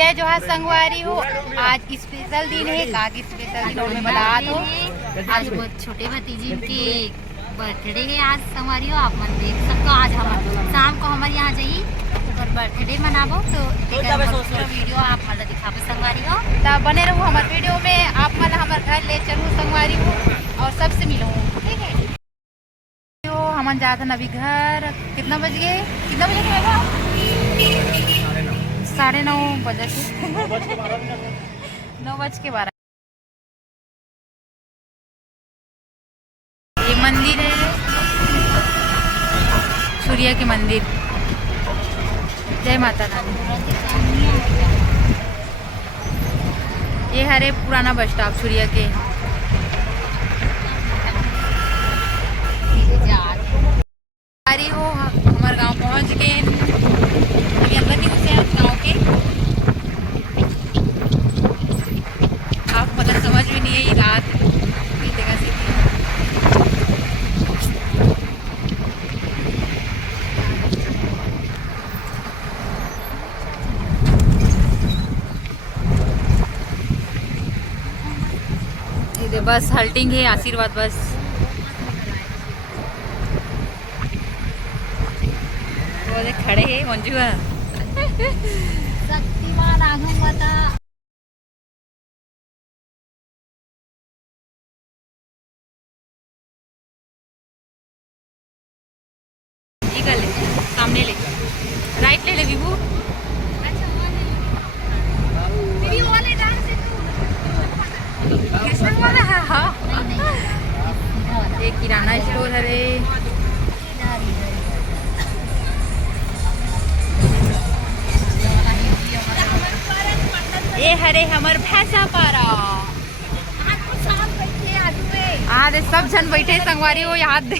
जय जोहार संगवारी हो। आज स्पेशल दिन है, का की स्पेशल दिन और मैं बता दो। आज बहुत छोटे भतीजी के बर्थडे है आज संगवारी हो। आप मन देख सकते हो। आज हम शाम को हमारे यहाँ जाइए और बर्थडे मनाबो तो वीडियो आप मतलब दिखाबो संगवारी हो। तब बने रहो हमारे वीडियो में। आप मन हमारे घर ले चलू संगवारी हो और सबसे मिलो, ठीक है। तो हम जाते हैं अभी घर। कितना बज गए? 9:30 बजे से 9:12। ये मंदिर है सूर्य के मंदिर। जय माता रानी। ये हरे पुराना बस स्टॉप सूर्य के। अरे हो हमारे गांव पहुंच गए। अभी अंदर नहीं घुसे हम गांव के। आप मतलब समझ में नहीं आई रात बीतेगा से। ये बस हल्टिंग है आशीर्वाद बस। खड़े है मंजू शक्तिमान आगम बता। ले सामने ले राइट ले विभू। कृष्ण वाला है। हाँ एक किराना स्टोर है रे। ये हरे हमर भैंसा पारा। हाँ दे सब जन बैठे संगवारी हो याद दे।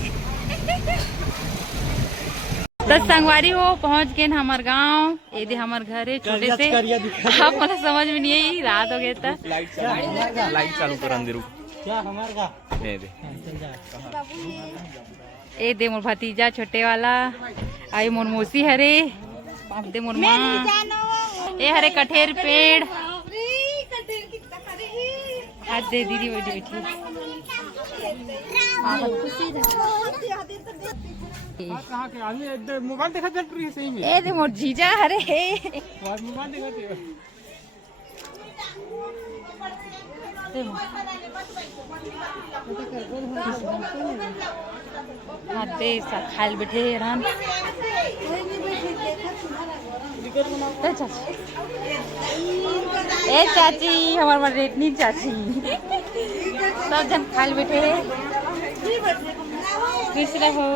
तो संगवारी हो पहुंच गए हमार गांव। ये दे हमार घर है छोटे से। आप मतलब समझ में नहीं आई रात हो गए तो लाइट चालू कर अंदर क्या हमार का ए दे मोर भतीजा छोटे वाला। आई मोर मौसी हरे। बाप दे मोर माँ। ये हरे कठेर पेड़। हाथ दे दीदी बैठी बैठी। मोबाइल देखा चल रही है सही में। ए दे मोर जीजा हरे। मोबाइल देखा हाथ दे खाल बैठे हैरान। चाची ए चाची हमार रेटनी चाची सब जन खाल बैठे है। खुश रहो।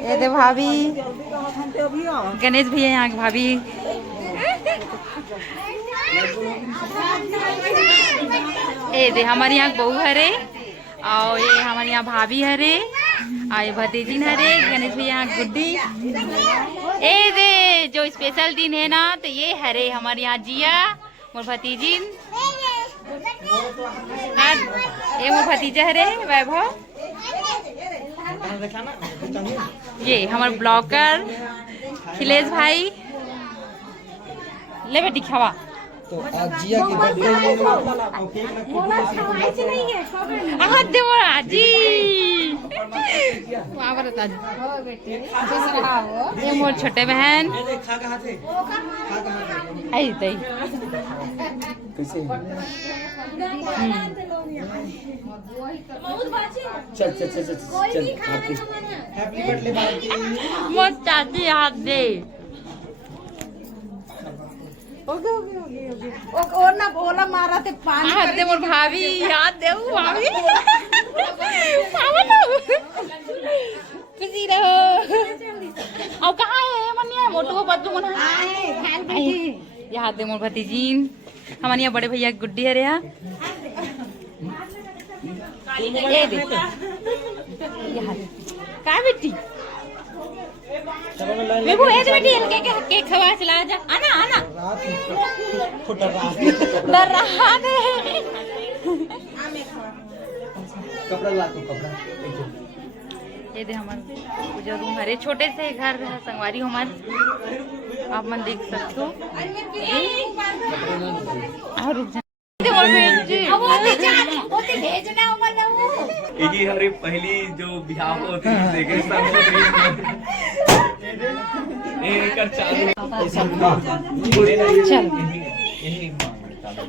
ए दे भाभी गणेश भैया यहाँ के भाभी। ए दे हमारे यहाँ बहू हरे और ये हमारे यहाँ भाभी हरे और ये भतीजिन हरे। गणेश भैया यहाँ गुड्डी। ए दे जो स्पेशल दिन है ना तो ये हरे हमारे यहाँ जिया मोर भतीजिन। ये मोर भतीजा हरे वैभव। ये हमारे ब्लॉगर खिलेश भाई। ले बेटी खावा। तो आज जिया की बर्थडे दे मोर आजी। ये मोर छोटे बहन। आई दई कैसे चल चल चल चल हैप्पी बर्थडे मोर चाची हाथ दे। और ना बोला मारा ते पानी हाथ दे मोर भाभी। हाथ दे भाभी। खुशी रहो। और कहाँ है मनिया मोटू को बदलू मना। ये हाथ दे मोर भतीजीन। हमारे यहाँ बड़े भैया गुड्डी है रे। ये दे का बेटी विभू ए बेटी इनके केक खवा चला जा। आना आना डर रहा है। कपड़ा ला तू कपड़ा ये दे हमार पूजा रूम हरे छोटे से घर है संगवारी हमार आप मन देख सकते हो। रुक जा ये हमारी पहली जो बिहाव होती है देखे चल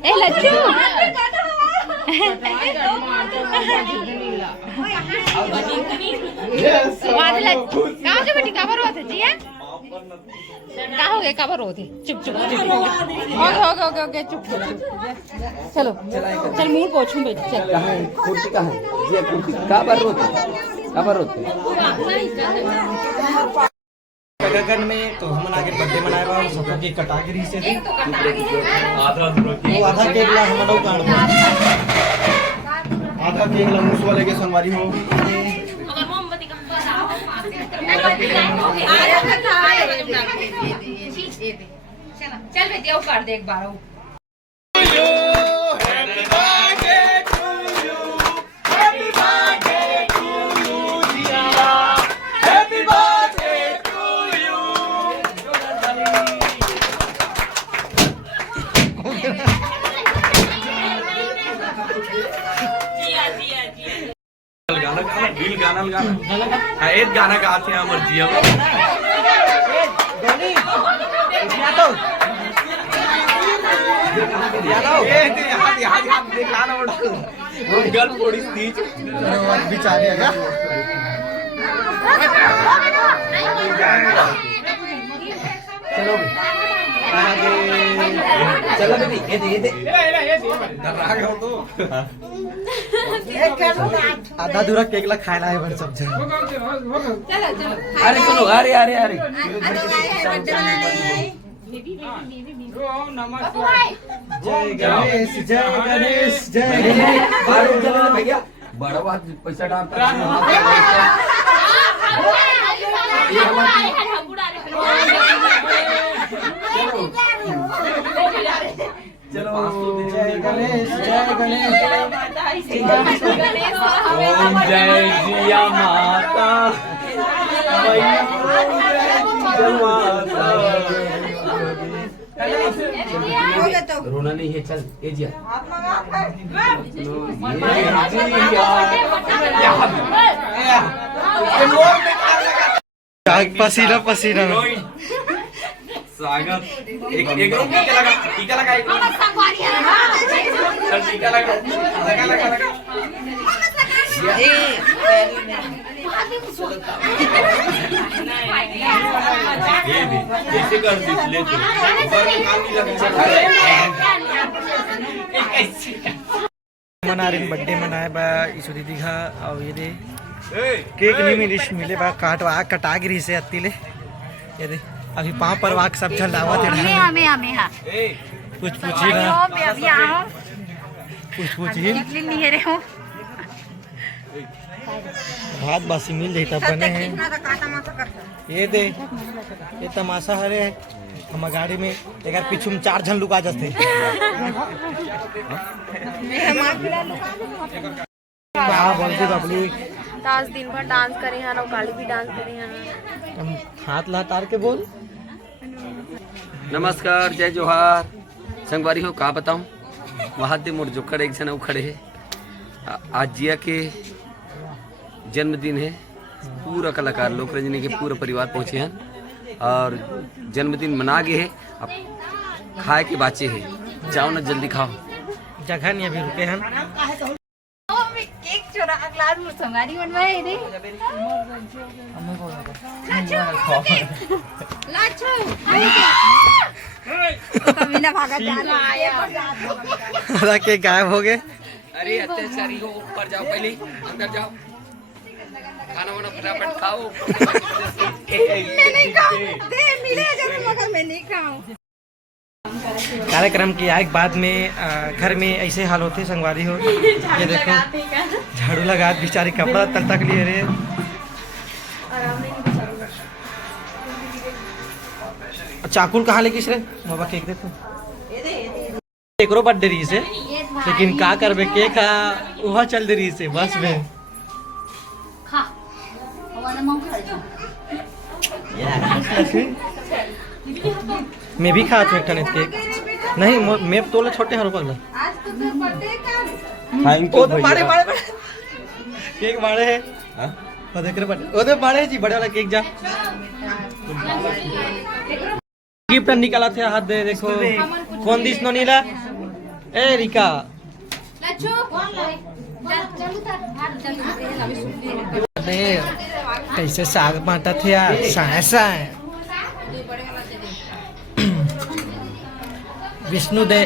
ए लच्चू कहाँ से बेटी कवर होते जी है कहाँ हो गए कवर होते चुप चुप हो गए चुप चुप चलो चल मुंह पोछूं बेटी चल कुर्ती कहाँ है ये कुर्ती कहाँ पर रोते गगन में तो हम आगे बर्थडे मनाए बा सबको केक कटा के रही से वो आधा केक ला हम लोग काट आधा केक ला मूस वाले के संवारी हो चल बेटी आओ कर दे एक बार आओ गाना एक गाना गाते हैं अमर जी गल थोड़ी स्पीच चलो चलो बेटी ये दे आधा दूरा केक ला खाए लाए बन सब जन अरे चलो अरे अरे अरे जय गणेश जय भैया बड़ा बात पैसा डालता चलो जय गणेश ओम जय जिया माता रोना नहीं है चल ये जिया पसीना पसीना स्वागत एक टीका लगा एक चल टीका लगा ये भी कैसे कर दी ले तो मना रहे बर्थडे मनाए बा ईशु दीदी का और ये दे केक नहीं मिले बा काटवा कटा गिरी से अत्ती ले ये दे अभी पाँव पर वाक सब चल रहा हमें कुछ पूछिए ना कुछ पूछिए भात बासी मिल जाता बने हैं ये दे ये तमाशा हरे हम गाड़ी में एक पीछू में 4 जन लुका जाते बोलते बबली आज दिन भर डांस करे हैं और काली भी डांस करे हैं हम हाथ लहटार के बोल नमस्कार जय जोहार संगवारी हो कहा बताऊं वहाँ दे मोर जोकर एक जना खड़े है आज जिया के जन्मदिन है पूरा कलाकार लोक रंजनी के पूरा परिवार पहुँचे हैं और जन्मदिन मना गए है अब खाए के बाचे है जाओ ना जल्दी खाओ जगह नहीं अभी रुके हैं केक चोरा अगला संगारी बनवाए रे लाचो कमीना भागा जा के गायब हो गए अरे अत्याचारी हो ऊपर जाओ पहले अंदर जाओ खाना वाना फटाफट खाओ मैं नहीं खाऊं दे मिले जरूर मगर मैं नहीं खाऊं कार्यक्रम के एक बाद में घर में ऐसे हाल होते संगवारी हो ये देखो झाड़ू लगा बेचारी कपड़ा तल तक लिए रे चाकुल कहाँ लेकिस रे बाबा केक देखो एकरो बर्थडे रही से लेकिन का करबे केक वहाँ चल दे रही से बस में मैं भी खाता हूँ एक टन केक नहीं मैं तोले छोटे हर पगला आज तो तेरा बर्थडे का थैंक ओ तो बड़े बड़े केक बड़े है हाँ? ओ देख रहे बड़े ओ तो बड़े है जी बड़े वाला केक जा गिफ्ट निकाला थे हाथ दे देखो कौन दिस नो नीला ए रिका अरे कैसे साग बांटा थे यार साया विष्णु दे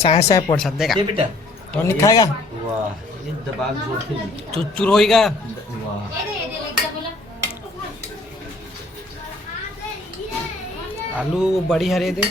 खाना साया पोड़ देगा बेटा तो नहीं खाएगा वाह ये दबाग जोर से चुचुर होएगा वाह आलू बड़ी हरे दे